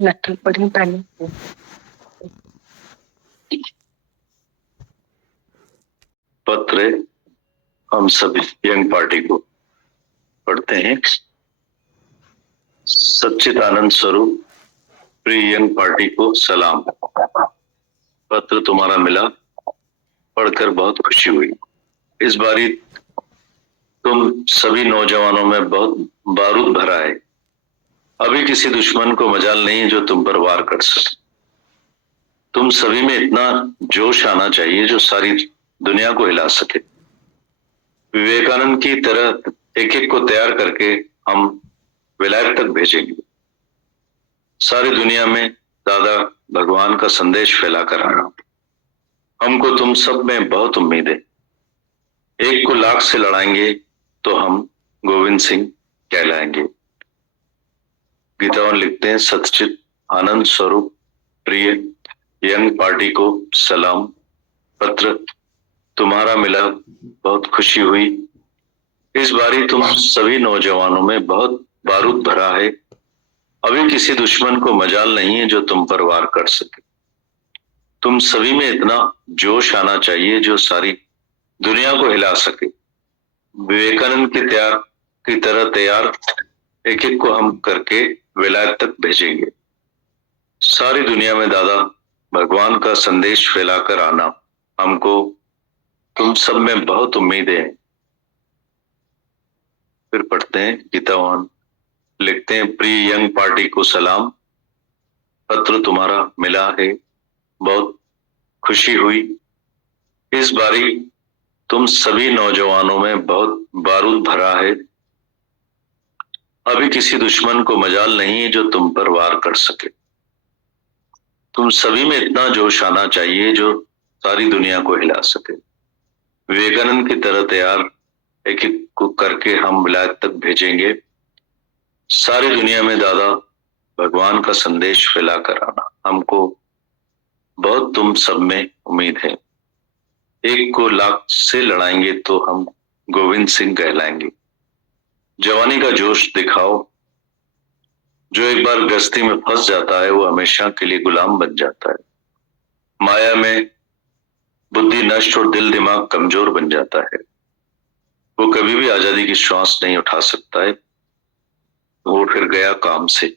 नक्की पढ़ी पहले। पत्र हम सभी यंग पार्टी को पढ़ते हैं। सच्चिदानंद स्वरूप प्रिय यंग पार्टी को सलाम। पत्र तुम्हारा मिला, पढ़कर बहुत खुशी हुई। इस बारी तुम सभी नौजवानों में बहुत बारूद भरा है। अभी किसी दुश्मन को मजाल नहीं जो तुम पर वार कर सके। तुम सभी में इतना जोश आना चाहिए जो सारी दुनिया को हिला सके। विवेकानंद की तरह एक एक को तैयार करके हम विलायत तक भेजेंगे। सारी दुनिया में दादा भगवान का संदेश फैलाकर आना। हमको तुम सब में बहुत उम्मीद है। एक को लाख से लड़ाएंगे तो हम गोविंद सिंह कहलाएंगे। गीतावन लिखते हैं, सच्चित आनंद स्वरूप प्रिय यंग पार्टी को सलाम। पत्र तुम्हारा मिला, बहुत खुशी हुई। इस बारी तुम सभी नौजवानों में बहुत बारूद भरा है। अभी किसी दुश्मन को मजाल नहीं है जो तुम पर वार कर सके। तुम सभी में इतना जोश आना चाहिए जो सारी दुनिया को हिला सके। विवेकानंद की तरह तैयार एक एक को हम करके विलायत तक भेजेंगे। सारी दुनिया में दादा भगवान का संदेश फैलाकर आना। हमको तुम सब में बहुत उम्मीदें हैं। फिर पढ़ते हैं, गीतावान लिखते हैं, प्रिय यंग पार्टी को सलाम। पत्र तुम्हारा मिला है, बहुत खुशी हुई। इस बारी तुम सभी नौजवानों में बहुत बारूद भरा है। अभी किसी दुश्मन को मजाल नहीं है जो तुम पर वार कर सके। तुम सभी में इतना जोश आना चाहिए जो सारी दुनिया को हिला सके। विवेकानंद की तरह तैयार एक एक को करके हम विलायत तक भेजेंगे। सारी दुनिया में दादा भगवान का संदेश फैलाकर आना। हमको बहुत तुम सब में उम्मीद है। एक को लाख से लड़ाएंगे तो हम गोविंद सिंह कहलाएंगे। जवानी का जोश दिखाओ। जो एक बार गश्ती में फंस जाता है वो हमेशा के लिए गुलाम बन जाता है। माया में बुद्धि नष्ट और दिल दिमाग कमजोर बन जाता है। वो कभी भी आजादी की श्वास नहीं उठा सकता है। वो फिर गया काम से।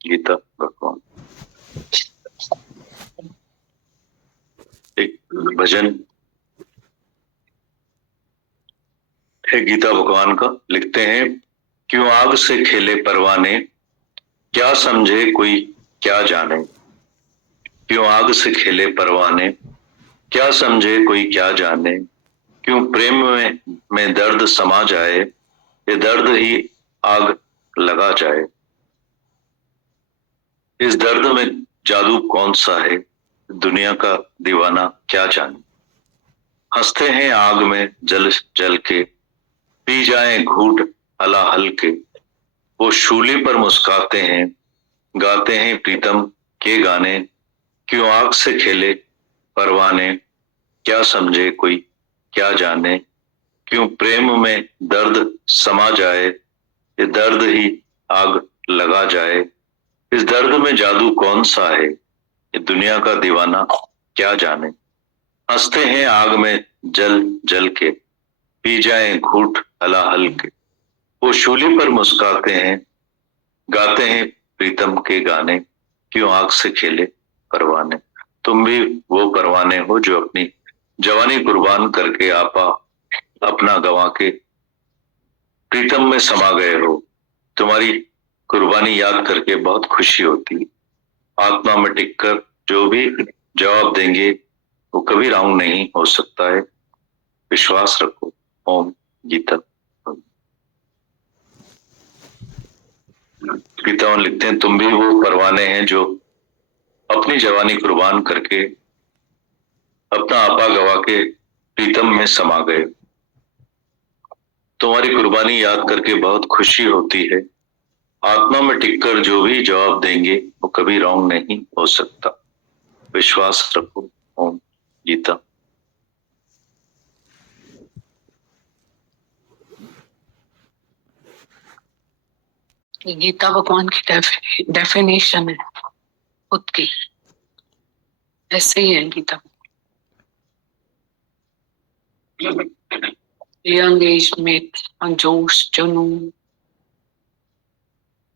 गीता भगवान। एक भजन है गीता भगवान का, लिखते हैं, क्यों आग से खेले परवाने, क्या समझे कोई क्या जाने। क्यों आग से खेले परवाने, क्या समझे कोई क्या जाने। क्यों प्रेम में दर्द समा जाए, ये दर्द ही आग लगा जाए। इस दर्द में जादू कौन सा है, दुनिया का दीवाना क्या जाने। हंसते हैं आग में जल जल के, पी जाए घूट हलाहल के। वो शूली पर मुस्काते हैं, गाते हैं प्रीतम के गाने। क्यों आग से खेले परवाने, क्या समझे कोई क्या जाने। क्यों प्रेम में दर्द समा जाए, ये दर्द ही आग लगा जाए। इस दर्द में जादू कौन सा है, ये दुनिया का दीवाना क्या जाने। हंसते हैं आग में जल जल के, पी जाए घूट हलाहल के। वो शूली पर मुस्काते हैं, गाते हैं प्रीतम के गाने। क्यों आग से खेले परवाने। तुम भी वो परवाने हो जो अपनी जवानी कुर्बान करके आपा अपना गवा के प्रीतम में समा गए हो। तुम्हारी कुर्बानी याद करके बहुत खुशी होती है। आत्मा में टिककर जो भी जवाब देंगे वो कभी रॉन्ग नहीं हो सकता है। विश्वास रखो। ओम। गीता। गीतावन लिखते हैं, तुम भी वो परवाने हैं जो अपनी जवानी कुर्बान करके अपना आपा गवा के प्रीतम में समा गए। तुम्हारी कुर्बानी याद करके बहुत खुशी होती है। आत्मा में टिककर जो भी जवाब देंगे वो कभी रॉन्ग नहीं हो सकता। विश्वास रखो। ओम। गीता। ये गीता भगवान की डेफिनेशन है खुद की, ऐसे ही है गीता। यंग एज में जोश जुनून,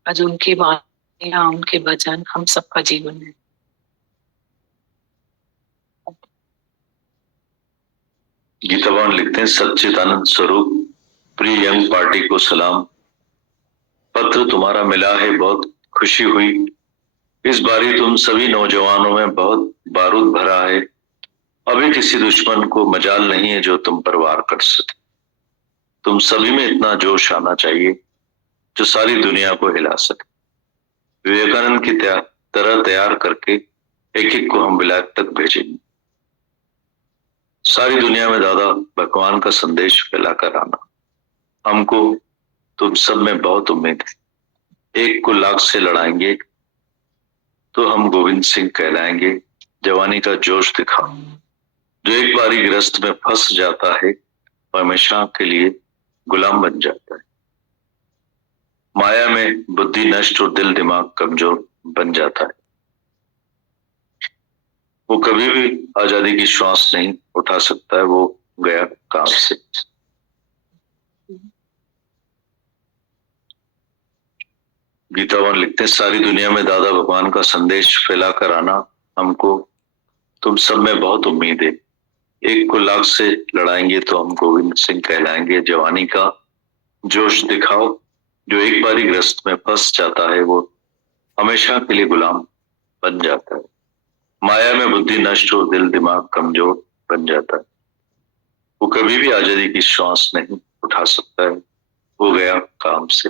आज उनकी वाणियां उनके भजन हम सबका जीवन है। गीता भगवान लिखते हैं, सच्चिदानंद स्वरूप प्रिय यंग पार्टी को सलाम। पत्र तुम्हारा मिला है, बहुत खुशी हुई। इस बारी तुम सभी नौजवानों में बहुत बारूद भरा है। अभी किसी दुश्मन को मजाल नहीं है जो तुम पर वार कर सके। तुम सभी में इतना जोश आना चाहिए जो सारी दुनिया को हिला सके। विवेकानंद की तरह तैयार करके एक एक को हम विलायत तक भेजेंगे। सारी दुनिया में दादा भगवान का संदेश फैलाकर आना। हमको तुम सब में बहुत उम्मीद है। एक को लाख से लड़ाएंगे तो हम गोविंद सिंह कहलाएंगे। जवानी का जोश दिखाओ। जो एक बारी गिरफ्त में फंस जाता है वह हमेशा के लिए गुलाम बन जाता है। माया में बुद्धि नष्ट और दिल दिमाग कमजोर बन जाता है। वो कभी भी आजादी की श्वास नहीं उठा सकता है, वो गया काम से। गीतावान लिखते हैं, सारी दुनिया में दादा भगवान का संदेश फैलाकर आना। हमको तुम सब में बहुत उम्मीद है। एक को लाख से लड़ाएंगे तो हम गोविंद सिंह कहलाएंगे। जवानी का जोश दिखाओ। जो एक बारी ग्रस्त में फंस जाता है वो हमेशा के लिए गुलाम बन जाता है। माया में बुद्धि नष्ट हो, दिल दिमाग कमजोर बन जाता है। वो कभी भी आजादी की श्वास नहीं उठा सकता है, वो गया काम से।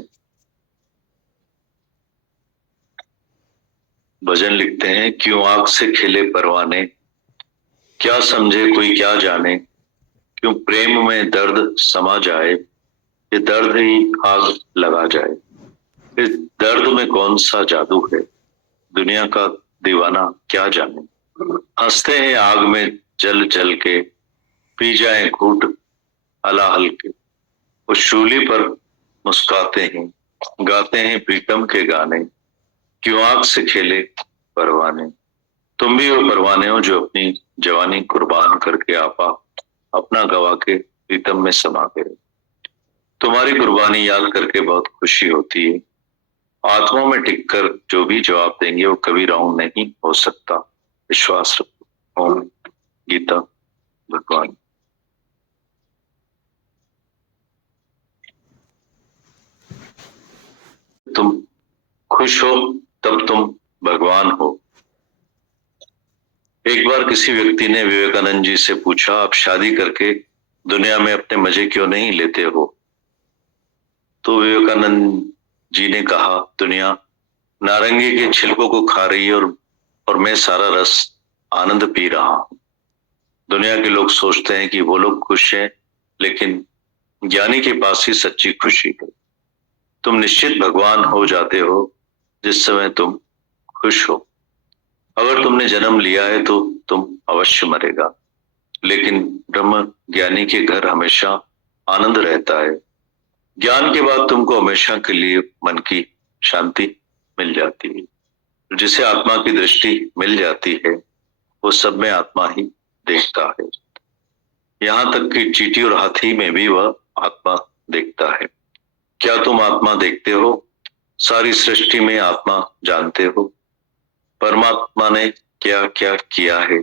भजन लिखते हैं, क्यों आग से खेले परवाने, क्या समझे कोई क्या जाने। क्यों प्रेम में दर्द समा जाए, ये दर्द ही आग लगा जाए। इस दर्द में कौन सा जादू है, दुनिया का दीवाना क्या जाने। हंसते हैं आग में जल जल के, पी जाए घूट हलाहल के। उस शूली पर मुस्काते हैं, गाते हैं प्रीतम के गाने। क्यों आग से खेले परवाने। तुम भी वो परवाने हो जो अपनी जवानी कुर्बान करके आपा अपना गवा के प्रीतम में समा गए। तुम्हारी कुर्बानी याद करके बहुत खुशी होती है। आत्मा में टिककर जो भी जवाब देंगे वो कभी राउंड नहीं हो सकता, विश्वास रखो। ओम गीता भगवान। तुम खुश हो तब तुम भगवान हो। एक बार किसी व्यक्ति ने विवेकानंद जी से पूछा, आप शादी करके दुनिया में अपने मजे क्यों नहीं लेते हो। तो विवेकानंद जी ने कहा, दुनिया नारंगी के छिलकों को खा रही है और मैं सारा रस आनंद पी रहा हूं। दुनिया के लोग सोचते हैं कि वो लोग खुश हैं, लेकिन ज्ञानी के पास ही सच्ची खुशी है। तुम निश्चित भगवान हो जाते हो जिस समय तुम खुश हो। अगर तुमने जन्म लिया है तो तुम अवश्य मरेगा, लेकिन ब्रह्म ज्ञानी के घर हमेशा आनंद रहता है। ज्ञान के बाद तुमको हमेशा के लिए मन की शांति मिल जाती है। जिसे आत्मा की दृष्टि मिल जाती है वो सब में आत्मा ही देखता है। यहाँ तक कि चींटी और हाथी में भी वह आत्मा देखता है। क्या तुम आत्मा देखते हो? सारी सृष्टि में आत्मा जानते हो? परमात्मा ने क्या क्या किया है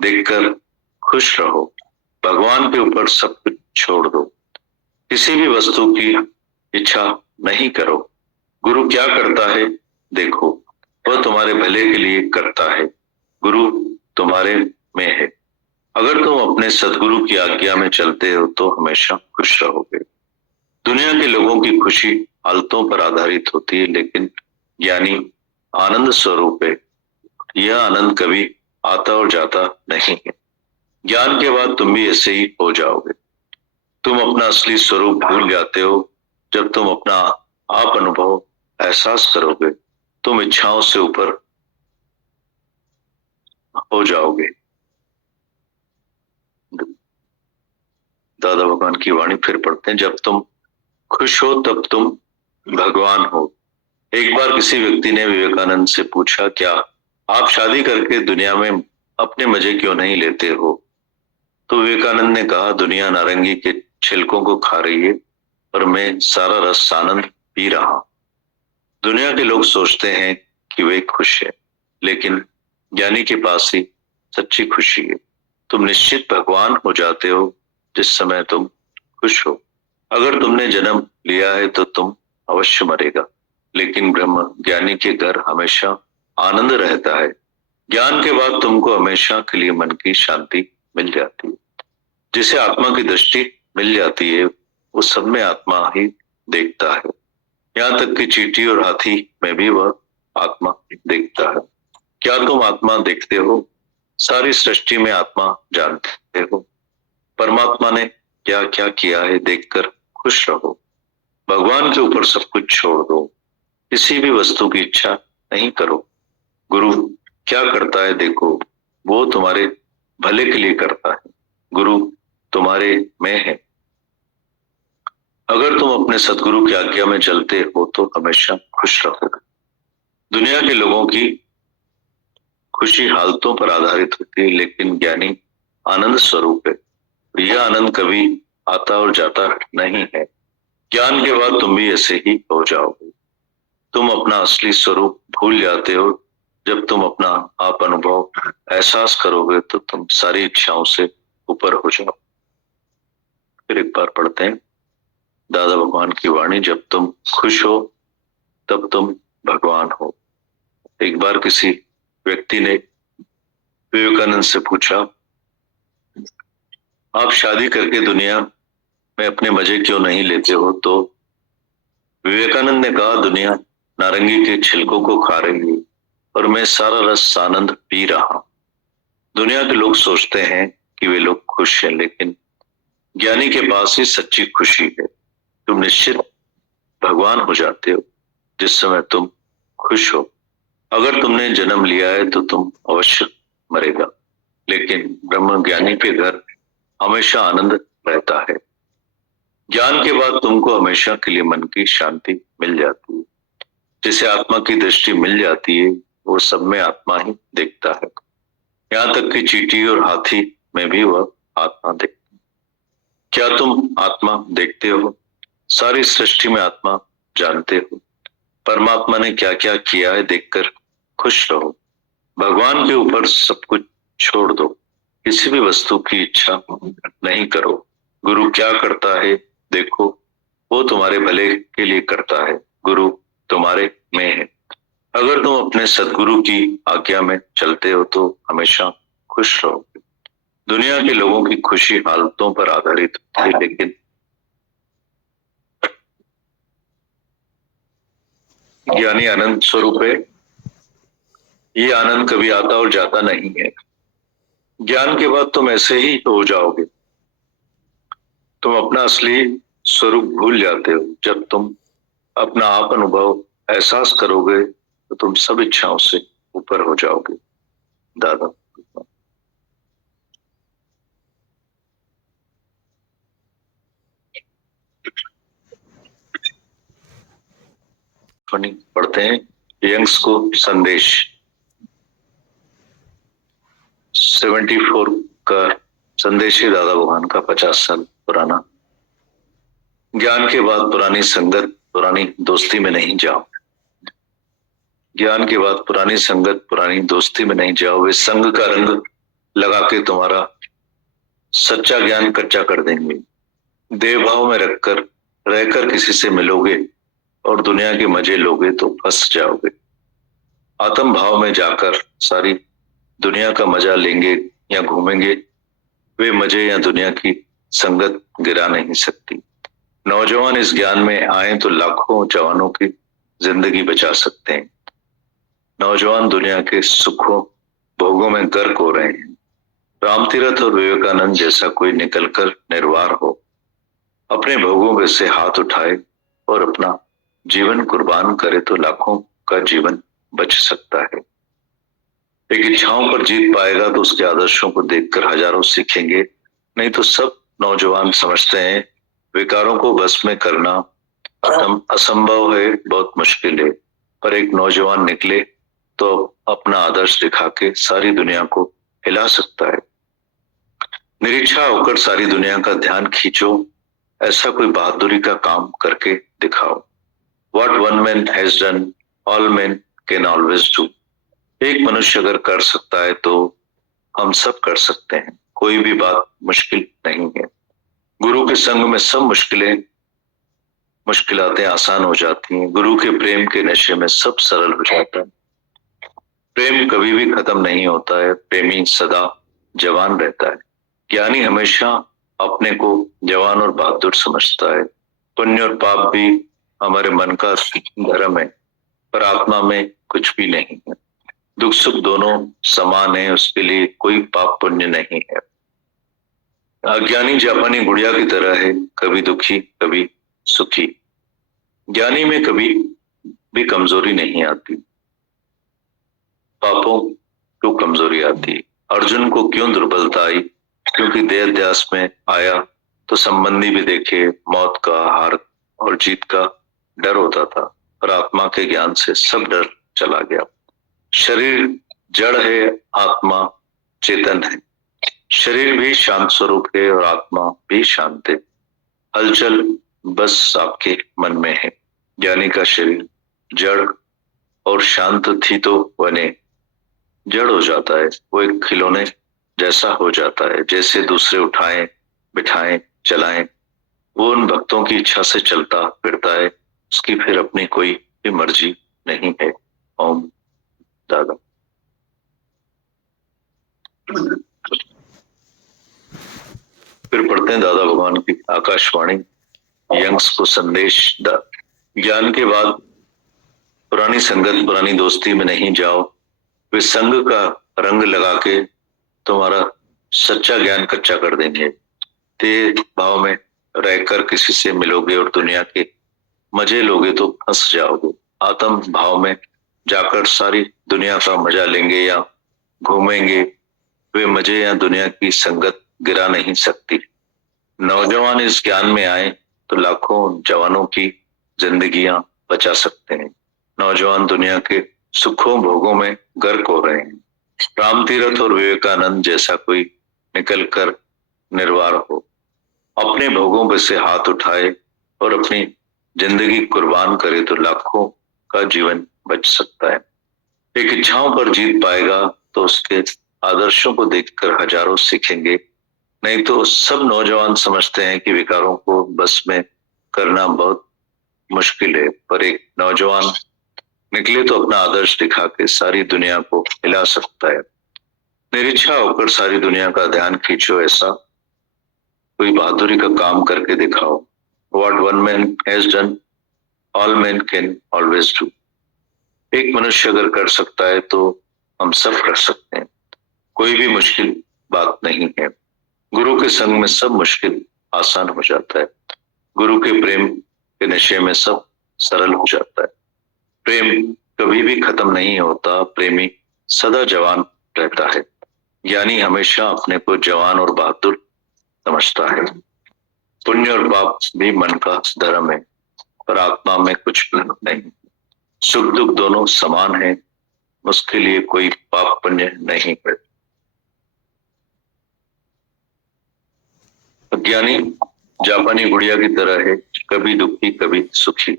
देखकर खुश रहो। भगवान के ऊपर सब कुछ छोड़ दो। किसी भी वस्तु की इच्छा नहीं करो। गुरु क्या करता है देखो, वह तुम्हारे भले के लिए करता है। गुरु तुम्हारे में है। अगर तुम अपने सदगुरु की आज्ञा में चलते हो तो हमेशा खुश रहोगे। दुनिया के लोगों की खुशी हालतों पर आधारित होती है, लेकिन ज्ञानी आनंद स्वरूप है। यह आनंद कभी आता और जाता नहीं है। ज्ञान के बाद तुम भी ऐसे ही हो जाओगे। तुम अपना असली स्वरूप भूल जाते हो। जब तुम अपना आप अनुभव एहसास करोगे तुम इच्छाओं से ऊपर हो जाओगे। दादा भगवान की वाणी फिर पढ़ते हैं, जब तुम खुश हो तब तुम भगवान हो। एक बार किसी व्यक्ति ने विवेकानंद से पूछा, क्या आप शादी करके दुनिया में अपने मजे क्यों नहीं लेते हो? तो विवेकानंद ने कहा, दुनिया नारंगी के छिलकों को खा रही है और मैं सारा रस आनंद पी रहा हूं। दुनिया के लोग सोचते हैं कि वे खुश है, लेकिन ज्ञानी के पास ही सच्ची खुशी है। तुम निश्चित भगवान हो जाते हो जिस समय तुम खुश हो। अगर तुमने जन्म लिया है तो तुम अवश्य मरेगा, लेकिन ब्रह्म ज्ञानी के घर हमेशा आनंद रहता है। ज्ञान के बाद तुमको हमेशा के लिए मन की शांति मिल जाती है। जिसे आत्मा की दृष्टि मिल जाती है वो सब में आत्मा ही देखता है। यहाँ तक कि चींटी और हाथी में भी वह आत्मा देखता है। क्या तुम आत्मा देखते हो? सारी सृष्टि में आत्मा जानते हो। परमात्मा ने क्या क्या किया है देखकर खुश रहो। भगवान के ऊपर सब कुछ छोड़ दो। किसी भी वस्तु की इच्छा नहीं करो। गुरु क्या करता है देखो, वो तुम्हारे भले के लिए करता है। गुरु तुम्हारे में है। अगर तुम अपने सदगुरु की आज्ञा में चलते हो तो हमेशा खुश रहोगे। दुनिया के लोगों की खुशी हालतों पर आधारित होती है, लेकिन ज्ञानी आनंद स्वरूप है। यह आनंद कभी आता और जाता नहीं है। ज्ञान के बाद तुम भी ऐसे ही हो जाओगे। तुम अपना असली स्वरूप भूल जाते हो। जब तुम अपना आप अनुभव एहसास करोगे तो तुम सारी इच्छाओं से ऊपर हो जाओ। फिर एक बार पढ़ते हैं दादा भगवान की वाणी, जब तुम खुश हो तब तुम भगवान हो। एक बार किसी व्यक्ति ने विवेकानंद से पूछा, आप शादी करके दुनिया में अपने मजे क्यों नहीं लेते हो? तो विवेकानंद ने कहा, दुनिया नारंगी के छिलकों को खा रही है और मैं सारा रस आनंद पी रहा हूं। दुनिया के लोग सोचते हैं कि वे लोग खुश हैं, लेकिन ज्ञानी के पास ही सच्ची खुशी है। तुम निश्चित भगवान हो जाते हो जिस समय तुम खुश हो। अगर तुमने जन्म लिया है तो तुम अवश्य मरेगा, लेकिन ब्रह्म ज्ञानी के घर हमेशा आनंद रहता है। ज्ञान के बाद तुमको हमेशा के लिए मन की शांति मिल जाती है। जिसे आत्मा की दृष्टि मिल जाती है वो सब में आत्मा ही देखता है। यहाँ तक कि चींटी और हाथी में भी वह आत्मा देखता है। क्या तुम आत्मा देखते हो? सारी सृष्टि में आत्मा जानते हो। परमात्मा ने क्या क्या किया है देखकर खुश रहो। भगवान के ऊपर सब कुछ छोड़ दो। किसी भी वस्तु की इच्छा नहीं करो। गुरु क्या करता है देखो, वो तुम्हारे भले के लिए करता है। गुरु तुम्हारे में है। अगर तुम अपने सदगुरु की आज्ञा में चलते हो तो हमेशा खुश रहोगे। दुनिया के लोगों की खुशी हालतों पर आधारित होती है, लेकिन ज्ञानी आनंद स्वरूप है। ये आनंद कभी आता और जाता नहीं है। ज्ञान के बाद तुम ऐसे ही हो जाओगे। तुम अपना असली स्वरूप भूल जाते हो। जब तुम अपना आप अनुभव एहसास करोगे तो तुम सब इच्छाओं से ऊपर हो जाओगे। दादा पढ़ते हैं यंग्स को संदेश 74 का संदेश है दादा भगवान का 50 साल पुराना। ज्ञान के बाद पुरानी संगत पुरानी दोस्ती में नहीं जाओ। ज्ञान के बाद पुरानी संगत पुरानी दोस्ती में नहीं जाओ। वे संग का रंग लगा के तुम्हारा सच्चा ज्ञान कच्चा कर देंगे। देव भाव में रहकर किसी से मिलोगे और दुनिया के मजे लोगे तो फंस जाओगे। आत्म भाव में जाकर सारी दुनिया का मजा लेंगे या घूमेंगे, वे मजे या दुनिया की संगत गिरा नहीं सकती। नौजवान इस ज्ञान में आए तो लाखों जवानों की जिंदगी बचा सकते हैं। नौजवान दुनिया के सुखों भोगों में गर्क हो रहे हैं। रामतीरथ और विवेकानंद जैसा कोई निकलकर निर्वार हो, अपने भोगों में से हाथ उठाए और अपना जीवन कुर्बान करे तो लाखों का जीवन बच सकता है। एक इच्छाओं पर जीत पाएगा तो उसके आदर्शों को देखकर हजारों सीखेंगे। नहीं तो सब नौजवान समझते हैं विकारों को बस में करना असंभव है, बहुत मुश्किल है। पर एक नौजवान निकले तो अपना आदर्श दिखा के सारी दुनिया को हिला सकता है। निरीक्षा होकर सारी दुनिया का ध्यान खींचो, ऐसा कोई बहादुरी का काम करके दिखाओ। What one man has done, all men can always do. एक मनुष्य अगर कर सकता है तो हम सब कर सकते हैं, कोई भी बात मुश्किल नहीं है। गुरु के संग में सब मुश्किलातें आसान हो जाती हैं। गुरु के प्रेम के नशे में सब सरल हो जाता है। प्रेम कभी भी खत्म नहीं होता है, प्रेमी सदा जवान रहता है। ज्ञानी हमेशा अपने को जवान और बहादुर समझता है। पुण्य और पाप भी हमारे मन का धर्म है, पर आत्मा में कुछ भी नहीं है। दुख सुख दोनों समान है, उसके लिए कोई पाप पुण्य नहीं है। अज्ञानी जापानी गुड़िया की तरह है, कभी दुखी कभी सुखी। ज्ञानी में कभी भी कमजोरी नहीं आती, पापों को कमजोरी आती। अर्जुन को क्यों दुर्बलता आई? क्योंकि देह ध्यास में आया तो संबंधी भी देखे, मौत का, हार और जीत का डर होता था, पर आत्मा के ज्ञान से सब डर चला गया। शरीर जड़ है, आत्मा चेतन है। शरीर भी शांत स्वरूप है और आत्मा भी शांत है। हलचल बस आपके मन में है। ज्ञानी का शरीर जड़ और शांत थी तो बने जड़ हो जाता है। वो एक खिलौने जैसा हो जाता है, जैसे दूसरे उठाएं बिठाएं चलाएं। वो उन भक्तों की इच्छा से चलता फिरता है, उसकी फिर अपनी कोई भी मर्जी नहीं है। ओम दादा। फिर पढ़ते हैं दादा भगवान की आकाशवाणी। यंग्स को संदेश। ज्ञान के बाद पुरानी संगत पुरानी दोस्ती में नहीं जाओ। वे संग का रंग लगा के तुम्हारा सच्चा ज्ञान कच्चा कर देंगे। तेज भाव में रहकर किसी से मिलोगे और दुनिया के मजे लोगे तो फंस जाओगे। आत्म भाव में जाकर सारी दुनिया का मजा लेंगे या घूमेंगे, वे मजे या दुनिया की संगत गिरा नहीं सकती। नौजवान इस ज्ञान में आए तो लाखों जवानों की जिंदगियां बचा सकते हैं। नौजवान दुनिया के सुखों भोगों में गर्क हो रहे हैं। राम तीरथ और विवेकानंद जैसा कोई निकल कर निर्वार हो, अपने भोगों पे से हाथ उठाए और अपनी जिंदगी कुर्बान करे तो लाखों का जीवन बच सकता है। एक इच्छाओं पर जीत पाएगा तो उसके आदर्शों को देखकर हजारों सीखेंगे। नहीं तो सब नौजवान समझते हैं कि विकारों को बस में करना बहुत मुश्किल है, पर एक नौजवान निकले तो अपना आदर्श दिखा के सारी दुनिया को हिला सकता है। निरीक्षा होकर सारी दुनिया का ध्यान खींचो, ऐसा कोई बहादुरी का काम करके दिखाओ। What one man has done, all men can always do. एक मनुष्य अगर कर सकता है तो हम सब कर सकते हैं, कोई भी मुश्किल बात नहीं है। गुरु के संग में सब मुश्किल आसान हो जाता है। गुरु के प्रेम के नशे में सब सरल हो जाता है। प्रेम कभी भी खत्म नहीं होता, प्रेमी सदा जवान रहता है। ज्ञानी हमेशा अपने को जवान और बहादुर समझता है। पुण्य और पाप भी मन का धर्म है, पर आत्मा में कुछ भी नहीं। सुख दुख दोनों समान है, उसके लिए कोई पाप पुण्य नहीं है। अज्ञानी जापानी गुड़िया की तरह है, कभी दुखी कभी सुखी।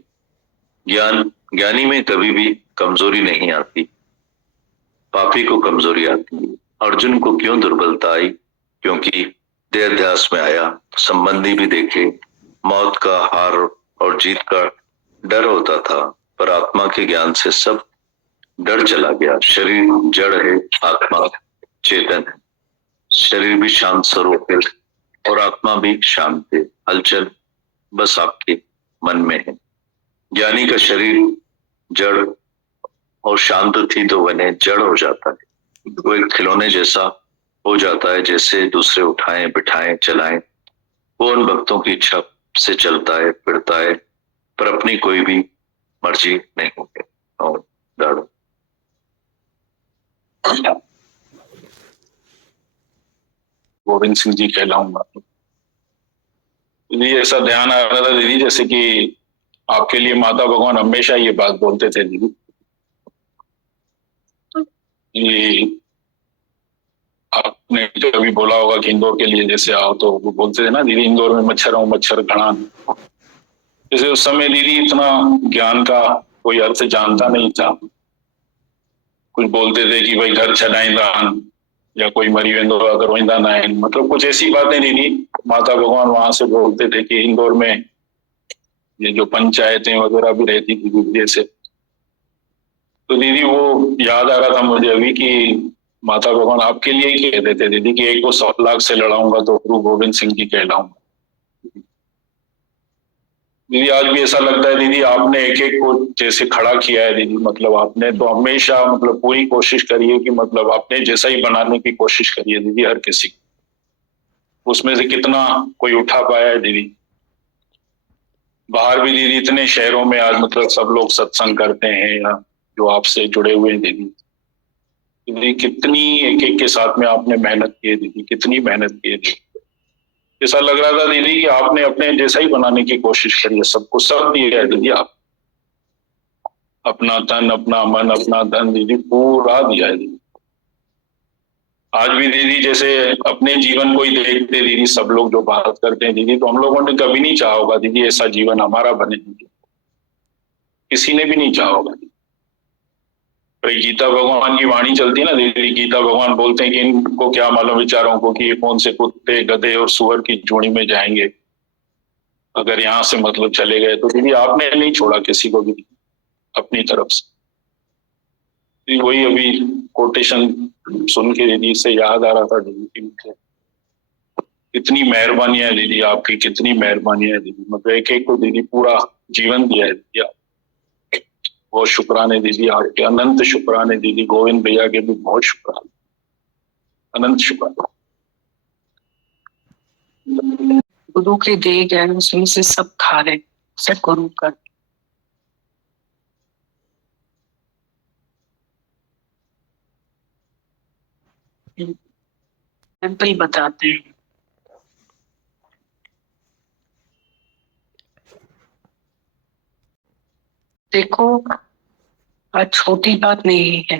ज्ञानी में कभी भी कमजोरी नहीं आती, पापी को कमजोरी आती है। अर्जुन को क्यों दुर्बलता आई? क्योंकि देहाध्यास में आया तो संबंधी भी देखे, मौत का, हार और जीत का डर होता था, पर आत्मा के ज्ञान से सब डर चला गया। शरीर जड़ है, आत्मा चेतन है। शरीर भी शांत स्वरूप है और आत्मा भी शांत है। हलचल बस आपके मन में है। ज्ञानी का शरीर जड़ और शांत थी तो बने जड़ हो जाता है। वो एक खिलौने जैसा हो जाता है, जैसे दूसरे उठाएं बिठाएं चलाएं। वो उन भक्तों की इच्छा से चलता है फिरता है, पर अपनी कोई भी मर्जी नहीं होती। और दाड़ो गोविंद सिंह जी कहलाऊंगा। दीदी ऐसा ध्यान आ रहा था दीदी, जैसे कि आपके लिए माता भगवान हमेशा ये बात बोलते थे दीदी ये आपने कभी बोला होगा कि इंदौर के लिए जैसे आओ तो वो बोलते थे ना दीदी इंदौर में मच्छर हो मच्छर घड़ा। जैसे उस समय दीदी इतना ज्ञान का कोई अर्थ जानता नहीं था। कुछ बोलते थे कि भाई घर छॾाईंदा या कोई मरी वेंदो अगर रोईंदा ना आहिनि, मतलब कुछ ऐसी बातें दीदी माता भगवान वहां से बोलते थे कि इंदौर में ये जो पंचायतें वगैरह भी रहती थी दीदी जैसे, तो दीदी वो याद आ रहा था मुझे अभी कि माता भगवान आपके लिए ही कहते थे दीदी कि एक को 100 लाख से लड़ाऊंगा तो गुरु गोविंद सिंह जी कहलाऊंगा। दीदी आज भी ऐसा लगता है दीदी आपने एक एक को जैसे खड़ा किया है दीदी, मतलब आपने तो हमेशा मतलब पूरी कोशिश करी है कि मतलब आपने जैसा ही बनाने की कोशिश करी है दीदी हर किसी को। उसमें से कितना कोई उठा पाया है दीदी। बाहर भी दीदी इतने शहरों में आज मतलब सब लोग सत्संग करते हैं या जो आपसे जुड़े हुए हैं दीदी, दीदी कितनी एक एक के साथ में आपने मेहनत की है दीदी, कितनी मेहनत की है दीदी। ऐसा लग रहा था दीदी कि आपने अपने जैसा ही बनाने की कोशिश करी है, सबको सब दिया है दीदी आप, अपना तन अपना मन अपना धन दीदी पूरा दिया है दीदी। आज भी दीदी जैसे अपने जीवन को ही देखते दीदी सब लोग जो बात करते हैं दीदी, तो हम लोगों ने कभी नहीं चाहा होगा दीदी ऐसा जीवन हमारा बने दीदी, किसी ने भी नहीं चाहा होगा। गीता भगवान की वाणी चलती है ना दीदी, गीता भगवान बोलते हैं कि इनको क्या मालूम विचारों को कि ये कौन से कुत्ते गधे और सुअर की जोड़ी में जाएंगे, अगर यहाँ से मतलब चले गए। तो दीदी आपने नहीं छोड़ा किसी को भी अपनी तरफ से। वही अभी कोटेशन सुन के दीदी से याद आ रहा था दीदी की कितनी मेहरबानी है दीदी आपकी, कितनी मेहरबानी है दीदी, मतलब एक एक को दीदी पूरा जीवन दिया है दीदी आप। बहुत शुक्राने दीदी आपके, अनंत शुक्राने दीदी। गोविंद भैया के भी बहुत शुक्राने, अनंत शुक्राने। गुरु के दिए गए उसमें से सब खा रहे, सब गुरु का। टेम्पल बताते हैं। देखो आज छोटी बात नहीं है,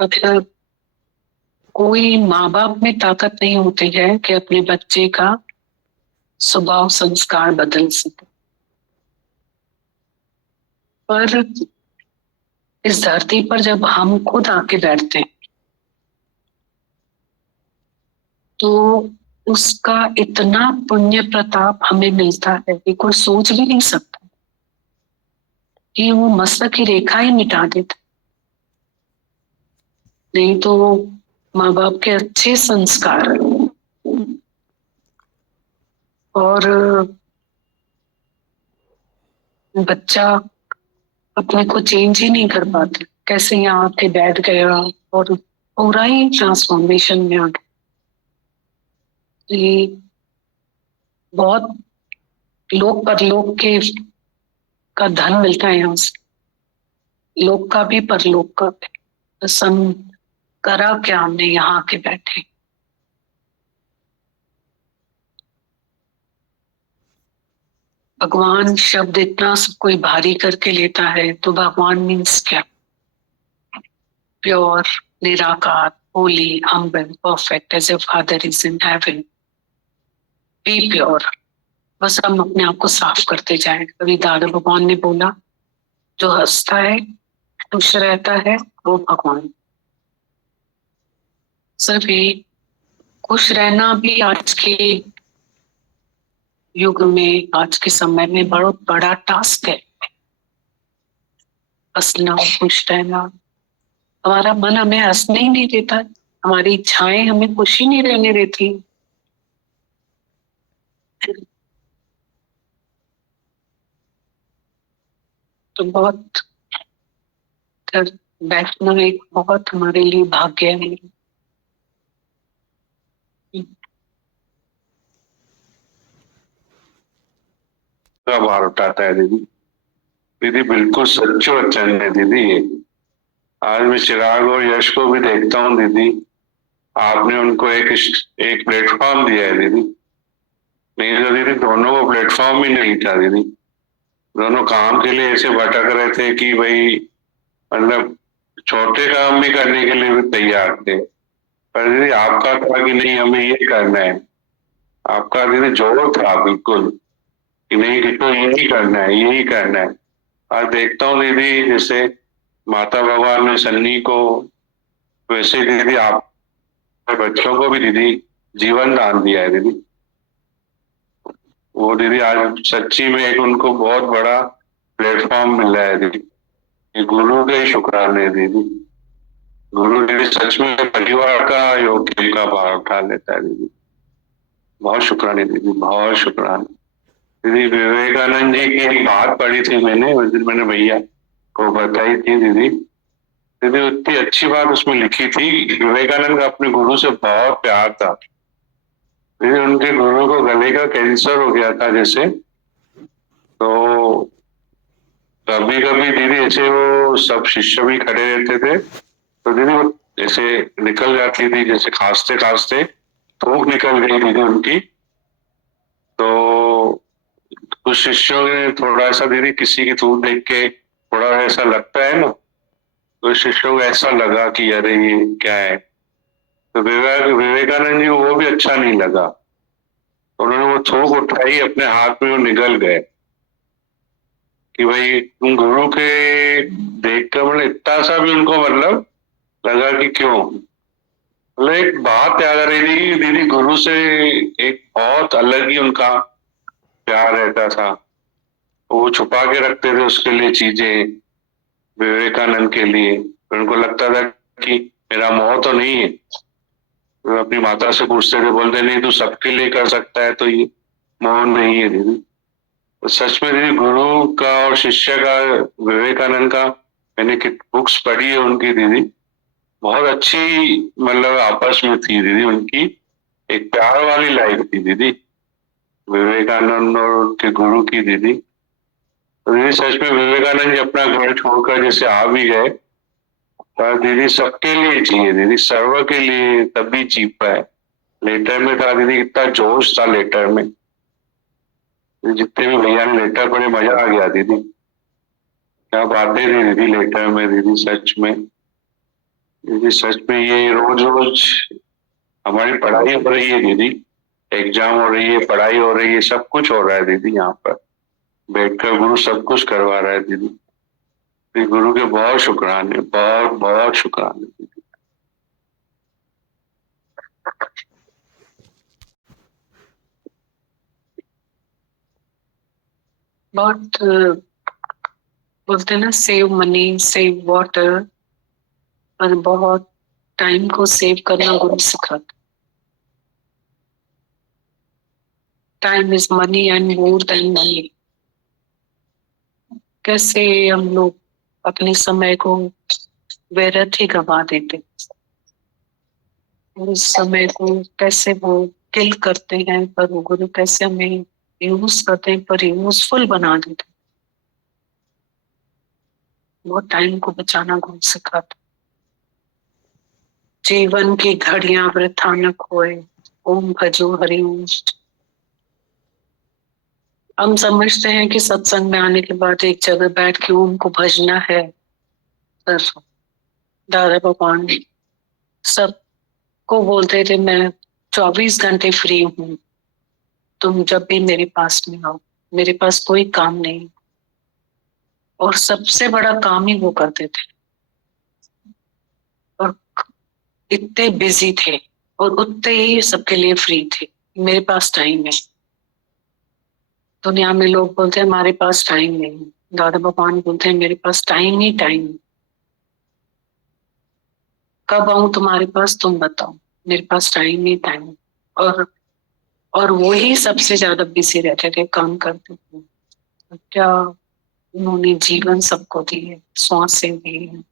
मतलब कोई माँ बाप में ताकत नहीं होती है कि अपने बच्चे का स्वभाव संस्कार बदल सके, पर इस धरती पर जब हम खुद आके बैठते हैं तो उसका इतना पुण्य प्रताप हमें मिलता है कि कोई सोच भी नहीं सकता कि वो मस्तक की रेखा ही मिटा देता। नहीं तो माँ बाप के अच्छे संस्कार और बच्चा अपने को चेंज ही नहीं कर पाते, कैसे यहाँ आके बैठ गया और पूरा ही ट्रांसफॉर्मेशन में आ गया। ये बहुत लोक परलोक के का धन मिलता है यहाँ से, लोक का भी परलोक का भी। सम करा क्या हमने यहाँ आके बैठे। भगवान शब्द इतना सब कोई भारी करके लेता है, तो भगवान मीन्स क्या? प्योर, निराकार, holy, humble, perfect as your father is in heaven. Be pure, बस हम अपने आप को साफ करते जाएं। कभी दादा भगवान ने बोला जो हंसता है खुश रहता है वो भगवान। सिर्फ ये खुश रहना भी आज के युग में, आज के समय में बहुत बड़ा टास्क है। हंसना, खुश रहना, हमारा मन हमें हंसने ही नहीं देता, हमारी इच्छाएं हमें खुशी नहीं रहने देती। तो बहुत बैठना एक बहुत हमारे लिए भाग्य है। बार उठाता है दीदी, दीदी बिल्कुल सच्चे वचन है दीदी ये। आज मैं चिराग और यश को भी देखता हूँ दीदी, आपने उनको एक प्लेटफॉर्म दिया है दीदी। नहीं तो दीदी दोनों को प्लेटफॉर्म ही नहीं था दीदी, दोनों काम के लिए ऐसे भटक रहे थे कि भाई मतलब छोटे काम भी करने के लिए भी तैयार थे। पर दीदी आपका था कि नहीं हमें ये करना है, आपका दीदी जोर था बिल्कुल कि नहीं किसको यही करना है, यही करना है। आज देखता हूँ दीदी जैसे माता भगवान ने सन्नी को, वैसे दीदी आप बच्चों को भी दीदी जीवन दान दिया है दीदी। वो दीदी आज सच्ची में एक उनको बहुत बड़ा प्लेटफॉर्म मिल रहा है दीदी। ये गुरु के ही शुक्राने हैं दीदी। गुरु दीदी सच में परिवार का योग्य का भार उठा लेता है दीदी। बहुत शुक्राने दीदी, बहुत शुक्राने। दीदी विवेकानंद जी की एक बात पढ़ी थी मैंने उस दिन, मैंने भैया को बताई थी दीदी। दीदी उतनी अच्छी बात उसमें लिखी थी, विवेकानंद का अपने गुरु से बहुत प्यार था। दीदी उनके गुरु को गले का कैंसर हो गया था जैसे, तो कभी कभी दीदी ऐसे वो सब शिष्य भी खड़े रहते थे, तो दीदी वो ऐसे निकल जाती थी, जैसे खांसते खांसते थूक निकल गई दीदी उनकी। तो कुछ शिष्यों ने थोड़ा सा दीदी किसी की थूक देख के थोड़ा ऐसा लगता है ना, तो शिष्यों को ऐसा लगा कि अरे ये क्या है। तो विवेकानंद जी को वो भी अच्छा नहीं लगा, तो उन्होंने वो थूक उठाई अपने हाथ में, वो निगल गए कि भाई तुम गुरु के देख कर मतलब इतना सा भी उनको मतलब लगा कि क्यों। मतलब एक बात याद आ रही थी कि दीदी गुरु से एक बहुत अलग ही उनका प्यार रहता था। वो छुपा के रखते थे उसके लिए चीजें, विवेकानंद के लिए। उनको लगता था कि मेरा मोह तो नहीं है। तो अपनी माता से पूछते थे, बोलते नहीं तू सबके लिए कर सकता है, तो ये मोह नहीं है दीदी। तो सच में दीदी गुरु का और शिष्य का, विवेकानंद का मैंने बुक्स पढ़ी है उनकी दीदी, बहुत अच्छी मतलब आपस में थी दीदी उनकी, एक प्यार वाली लाइफ थी दीदी विवेकानंद और उनके गुरु की दीदी। तो दीदी सच में विवेकानंद जी अपना घर छोड़कर जैसे आ भी गए, पर दीदी सबके लिए जिए दीदी, सर्व के लिए, तभी जी पाए। लेटर में था दीदी, कितना जोश था लेटर में, जितने भी भैया ने लेटर पढ़े मजा आ गया दीदी। क्या बातें थी दीदी लेटर में दीदी, सच में दीदी, सच में ये रोज रोज हमारी पढ़ाई हो रही है दीदी, एग्जाम हो रही है, पढ़ाई हो रही है, सब कुछ हो रहा है दीदी। यहाँ पर बैठकर गुरु सब कुछ करवा रहा है दीदी। गुरु के बहुत शुक्राने, बहुत बहुत शुक्राने दीदी। बहुत बोलते हैं ना, सेव मनी सेव वाटर, और बहुत टाइम को सेव करना गुरु सिखाता। Time is money and more than money. कैसे हम लोग अपने समय को व्यर्थ ही गवा देते, उस समय को कैसे वो किल करते हैं, पर वो गुरु कैसे हमें यूज करते हैं, पर यूजफुल बना देते। वो टाइम को बचाना गुरु सिखाता। जीवन की घड़ियां वृथा न खोए, ओम भजो हरि ओम। हम समझते हैं कि सत्संग में आने के बाद एक जगह बैठ के ओम को भजना है, पर दादा भगवान सबको बोलते थे मैं 24 घंटे फ्री हूँ, तुम जब भी मेरे पास में आओ, मेरे पास कोई काम नहीं। और सबसे बड़ा काम ही वो करते थे, और इतने बिजी थे और उतने ही सबके लिए फ्री थे। मेरे पास टाइम है। दुनिया में लोग बोलते हैं हमारे पास टाइम नहीं, दादा भगवान बोलते हैं मेरे पास टाइम ही टाइम। कब आऊं तुम्हारे पास, तुम बताओ, मेरे पास टाइम ही टाइम। और वो ही सबसे ज्यादा बिजी रहते थे, काम करते थे। क्या उन्होंने जीवन सबको दिए, सांसें दी,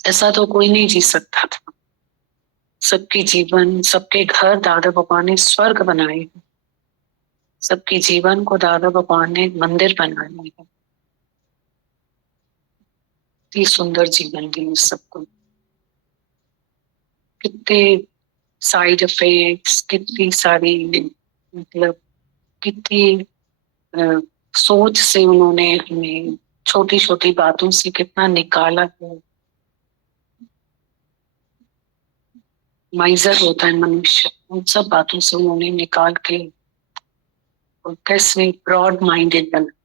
ऐसा तो कोई नहीं जी सकता था। सबके जीवन, सबके घर दादा भगवान ने स्वर्ग बनाए हैं। सबके जीवन को दादा भगवान ने मंदिर बनाए हैं। इतनी सुंदर जीवन दी सबको। कितने साइड इफेक्ट्स, कितनी सारी मतलब कितनी सोच से उन्होंने हमें छोटी छोटी बातों से कितना निकाला है। माइजर होता है मनुष्य, उन सब बातों से उन्होंने निकाल के और कैसे ब्रॉड माइंडेड बना।